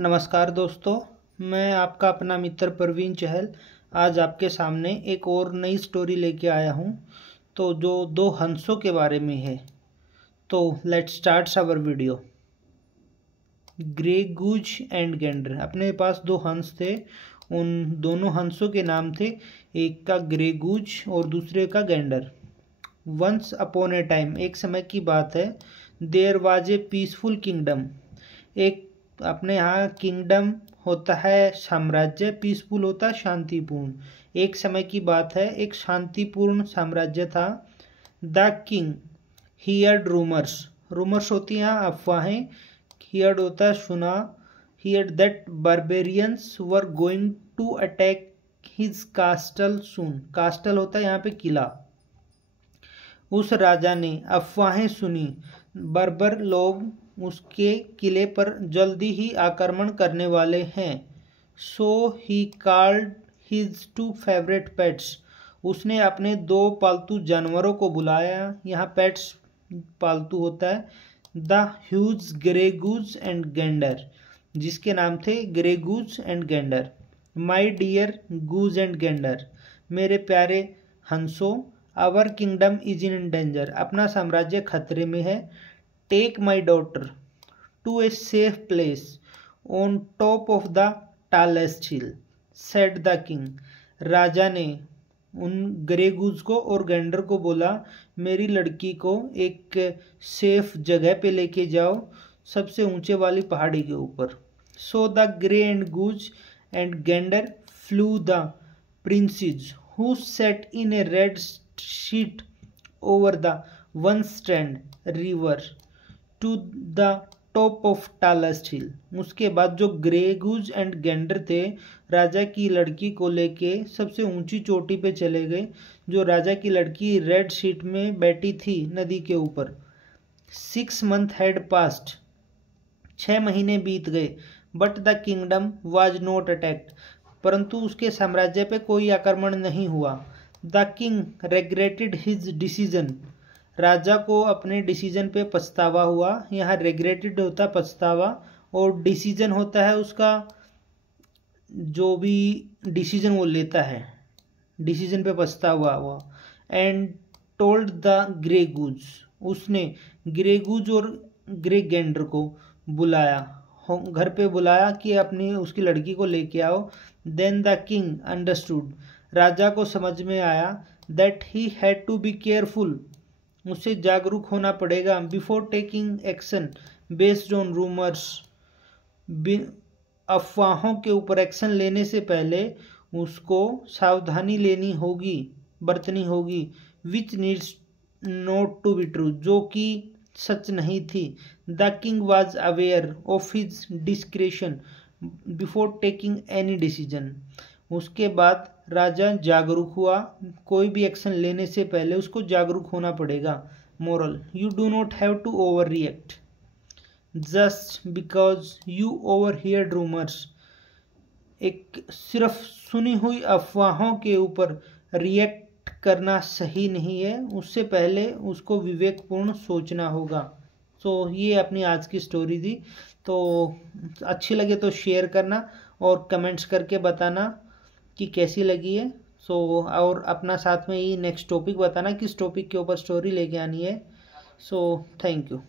नमस्कार दोस्तों, मैं आपका अपना मित्र प्रवीण चहल आज आपके सामने एक और नई स्टोरी लेके आया हूँ। तो जो दो हंसों के बारे में है। तो let's start our video. Grey goose and gander. अपने पास दो हंस थे, उन दोनों हंसों के नाम थे, एक का ग्रे गूज और दूसरे का gander. Once upon a time, एक समय की बात है, there was a peaceful kingdom. एक अपने यहाँ किंगडम होता है साम्राज्य, पीसफुल होता है शांतिपूर्ण। एक समय की बात है, एक शांतिपूर्ण साम्राज्य था। The king heard rumours. Rumours होती हैं अफवाहें, हियर्ड होता है सुना। Heard that barbarians were going to attack his castle soon. Castle होता है यहाँ पे किला। उस राजा ने अफवाहें सुनी, बर्बर लोग उसके किले पर जल्दी ही आक्रमण करने वाले हैं। So he called his two favourite pets. उसने अपने दो पालतू जानवरों को बुलाया। यहाँ पेट्स पालतू होता है। The huge grey goose and gander, जिसके नाम थे grey goose and gander. My dear goose and gander, मेरे प्यारे हंसों, our kingdom is in danger. अपना साम्राज्य खतरे में है। Take my daughter to a safe place on top of the tallest hill, said the king. राजा ने उन ग्रे गूज को और गैंडर को बोला, मेरी लड़की को एक सेफ जगह पे लेके जाओ, सबसे ऊंचे वाली पहाड़ी के ऊपर। So the grey and goose and Gander flu the princess who set in A red sheet over the one strand river to the top of tallest hill। उसके बाद जो ग्रे गूज एंड गैंडर थे, राजा की लड़की को लेके सबसे ऊंची चोटी पे चले गए। जो राजा की लड़की रेड शीट में बैठी थी नदी के ऊपर। 6 months हैड पास्ट, 6 महीने बीत गए। But the kingdom was not attacked, परंतु उसके साम्राज्य पे कोई आक्रमण नहीं हुआ। The king regretted his decision. राजा को अपने डिसीजन पे पछतावा हुआ। यहाँ रेग्रेटेड होता है पछतावा, और डिसीजन होता है उसका जो भी डिसीजन वो लेता है, डिसीजन पे पछतावा हुआ। एंड टोल्ड द ग्रे गूज, उसने ग्रे गूज और ग्रे गैंडर को बुलाया, घर पे बुलाया कि अपनी उसकी लड़की को लेके आओ। देन द किंग अंडरस्टूड, राजा को समझ में आया, that he had to be careful, उसे जागरूक होना पड़ेगा। Before taking action based on rumours, अफवाहों के ऊपर एक्शन लेने से पहले उसको सावधानी लेनी होगी, बरतनी होगी। Which needs not to be true, जो कि सच नहीं थी। The king was aware of his discretion before taking any decision. उसके बाद राजा जागरूक हुआ, कोई भी एक्शन लेने से पहले उसको जागरूक होना पड़ेगा। Moral, you do not have to overreact just because you overhear rumours. एक सिर्फ सुनी हुई अफवाहों के ऊपर रिएक्ट करना सही नहीं है, उससे पहले उसको विवेकपूर्ण सोचना होगा। तो ये अपनी आज की स्टोरी थी। तो अच्छी लगे तो शेयर करना और कमेंट्स करके बताना कि कैसी लगी है। और अपना साथ में ही नेक्स्ट टॉपिक बताना किस टॉपिक के ऊपर स्टोरी लेके आनी है। Thank you.